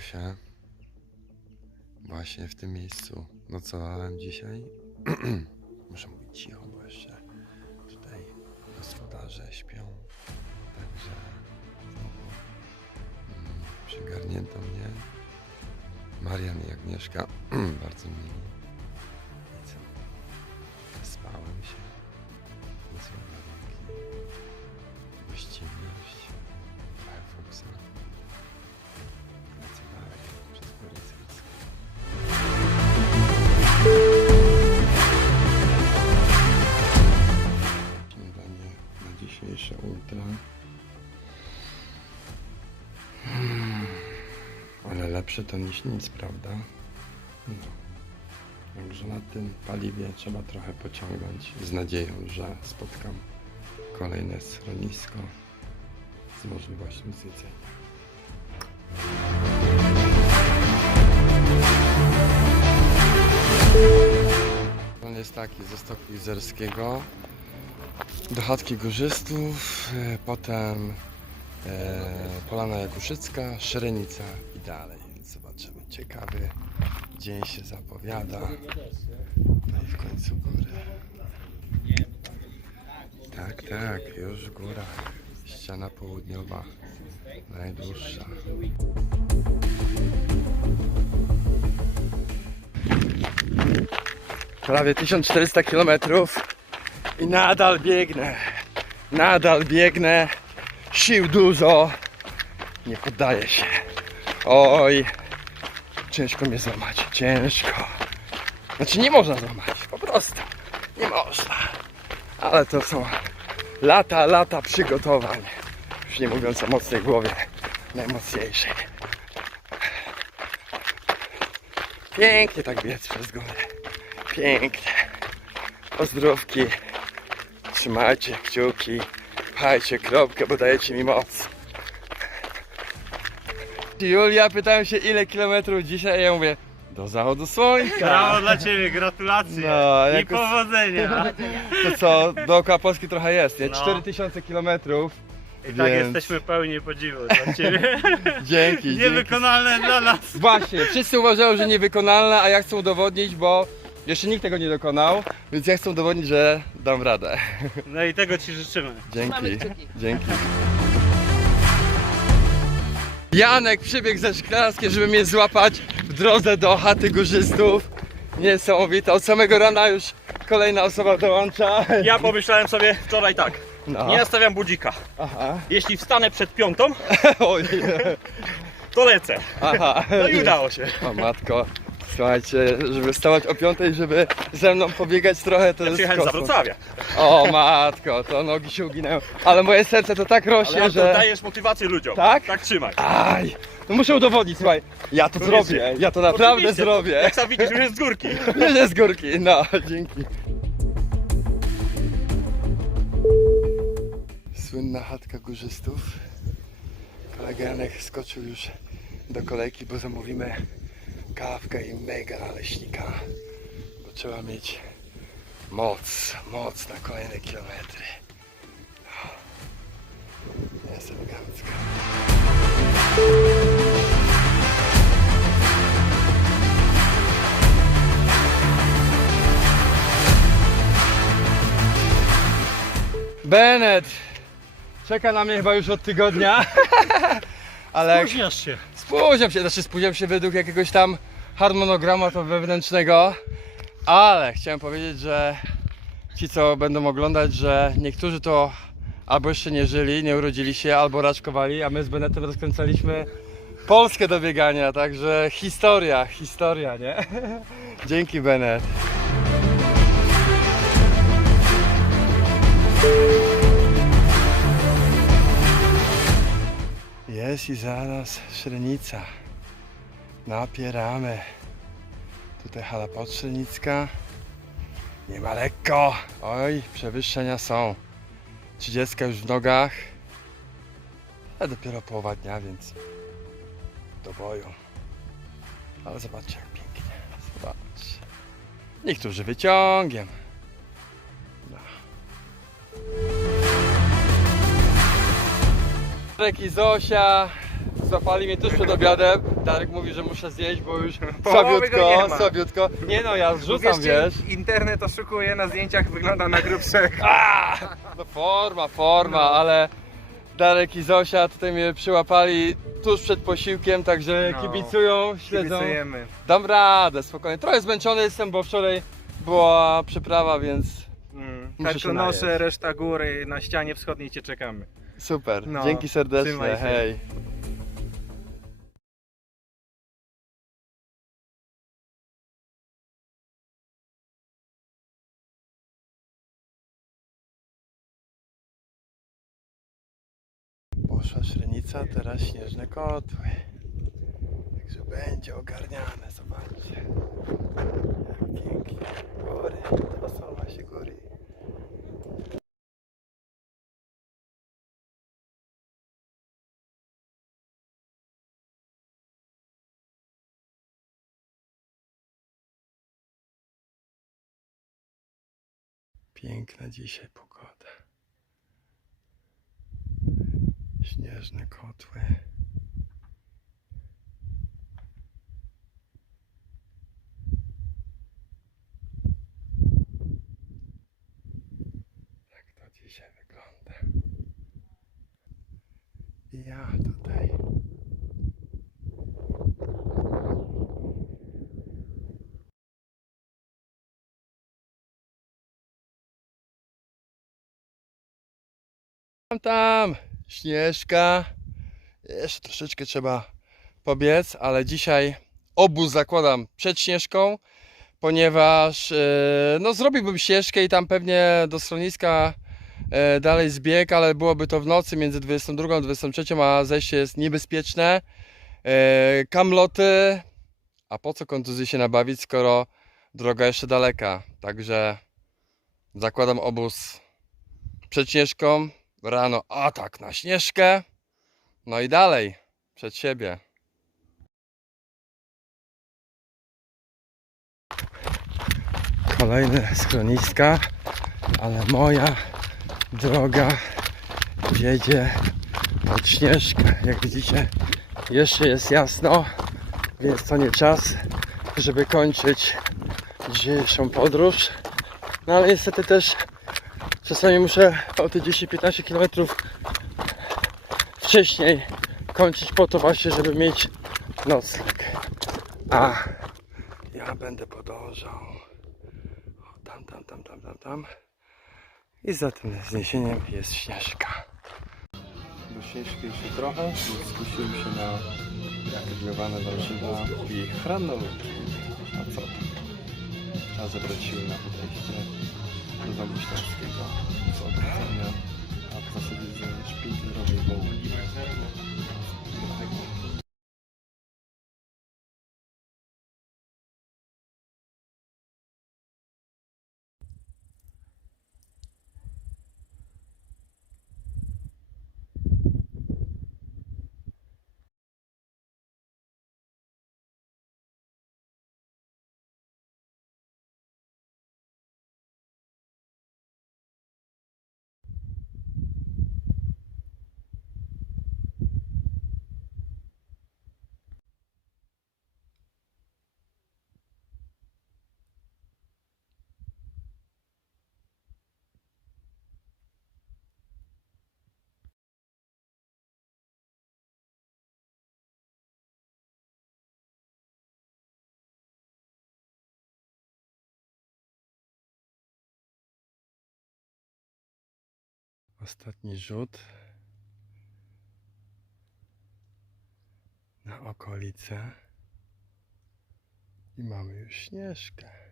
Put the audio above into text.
Się. Właśnie w tym miejscu nocowałem dzisiaj. Muszę mówić cicho, bo jeszcze tutaj gospodarze śpią. Także znowu mm, przygarnięto mnie. Marian i Agnieszka bardzo mili. I? Spałem się. Ale lepsze to niż nic, prawda? No. Także na tym paliwie trzeba trochę pociągnąć z nadzieją, że spotkam kolejne schronisko z możliwością zjedzenia. Plan jest taki, ze stoku Izerskiego do chatki górzystów, e, potem e, Polana Jakuszycka, Szerenica i dalej. Więc zobaczymy. Ciekawy dzień się zapowiada. No i w końcu góry. Tak, tak, już w górach. Ściana południowa, najdłuższa. Prawie 1400 km i nadal biegnę. Nadal biegnę. Sił dużo. Nie poddaję się. Oj, ciężko mnie złamać. Ciężko. Znaczy nie można złamać, po prostu. Nie można. Ale to są lata, lata przygotowań. Już nie mówiąc o mocnej głowie, najmocniejszej. Pięknie tak biec przez góry. Pięknie. Pozdrówki. Trzymajcie kciuki. Pchajcie kropkę, bo dajecie mi moc. Julia, pytałem się ile kilometrów dzisiaj, a ja mówię do zachodu słońca. Brawo dla Ciebie, gratulacje No, i jakoś- powodzenia. To co, dookoła Polski trochę jest, nie? No. 4000 kilometrów. I tak Więc- jesteśmy pełni podziwu dla Ciebie. Dzięki, dzięki. Niewykonalne dla nas. Właśnie, wszyscy uważają, że niewykonalne, a ja chcę udowodnić, bo jeszcze nikt tego nie dokonał, więc ja chcę udowodnić, że dam radę. No i tego Ci życzymy. Dzięki, dzięki. Janek przybiegł ze szklarskie, żeby mnie złapać w drodze do chaty górzystów. Niesamowite, od samego rana już kolejna osoba dołącza. Ja pomyślałem sobie wczoraj tak, No. nie nastawiam budzika. Aha. Jeśli wstanę przed piątą, Oj. to lecę. Aha. No i udało się. O matko, słuchajcie, żeby wstawać o piątej, żeby ze mną pobiegać trochę, to Ja jest przyjechałem z kosmos. Wrocławia. O matko, to nogi się uginają. Ale moje serce to tak Ale rośnie, to że... dajesz motywację ludziom. Tak? Tak trzymaj. Aj, no muszę udowodnić, słuchaj, ja to Powiedzcie. zrobię, ja to naprawdę Oczywiście, zrobię. Jak sam widzisz, już jest z górki. Nie, nie z górki, no, dzięki. Słynna chatka górzystów. Kolega Janek skoczył już do kolejki, bo zamówimy kawkę i mega naleśnika. Bo trzeba mieć moc, moc na kolejne kilometry. Jest elegancko. Bennett! Czeka na mnie chyba już od tygodnia. Ale Spóźniasz się. spóźniam się, znaczy spóźniam się według jakiegoś tam harmonogramu to wewnętrznego. Ale chciałem powiedzieć, że ci co będą oglądać, że niektórzy to albo jeszcze nie żyli, nie urodzili się, albo raczkowali, a my z Bennettem rozkręcaliśmy Polskę do biegania, także historia, historia, nie? Dzięki Bennett. Jest i zaraz Szrenica. Napieramy. Tutaj hala podszrenicka. Nie ma lekko. Oj, przewyższenia są. 30 już w nogach. A dopiero połowa dnia, więc do boju. Ale zobaczcie jak pięknie. Zobacz. Niektórzy wyciągiem. Marek i Zosia złapali mnie tuż przed obiadem. Darek mówi, że muszę zjeść, bo już Połowy go nie słabiutko, ma. słabiutko. Nie no, ja zrzucam, wiesz. internet oszukuje, na zdjęciach wygląda na grubszego. No forma, forma, No. ale Darek i Zosia tutaj mnie przyłapali tuż przed posiłkiem, także No. kibicują, śledzą. Kibicujemy. Dam radę, spokojnie. Trochę zmęczony jestem, bo wczoraj była przeprawa, więc Mm. Muszę się Karkonosze, najeść. reszta góry, na ścianie wschodniej cię czekamy. Super. No, Dzięki serdeczne, się. hej. Poszła szrenica, teraz śnieżne kotły. Także będzie ogarniane, zobaczcie. Jak pięknie. Góry, to są właśnie góry. Piękna dzisiaj pogoda. Śnieżne kotły. Tak to dzisiaj wygląda. I ja tutaj. Tam, tam, Śnieżka. Jeszcze troszeczkę trzeba pobiec, ale dzisiaj obóz zakładam przed Śnieżką, ponieważ e, no, zrobiłbym ścieżkę i tam pewnie do schroniska e, dalej zbieg, ale byłoby to w nocy między 22 a 23, a zejście jest niebezpieczne. E, kamloty, a po co kontuzji się nabawić, skoro droga jeszcze daleka. Także zakładam obóz przed Śnieżką, rano atak na Śnieżkę, no i dalej, przed siebie. Kolejne schroniska, ale moja droga wiedzie pod Śnieżkę. Jak widzicie, jeszcze jest jasno, więc to nie czas, żeby kończyć dzisiejszą podróż. No ale niestety też czasami muszę o te 10-15 km wcześniej kończyć po to właśnie, żeby mieć nocleg. A ja będę podążał tam, tam, tam, tam, tam, tam. I za tym zniesieniem jest Śnieżka. Do Śnieżki jeszcze trochę skusiłem się na agregowane warzywa i hranowy. A co? A zebrać siły na podejście do domu Ostatni rzut na okolice i mamy już Śnieżkę.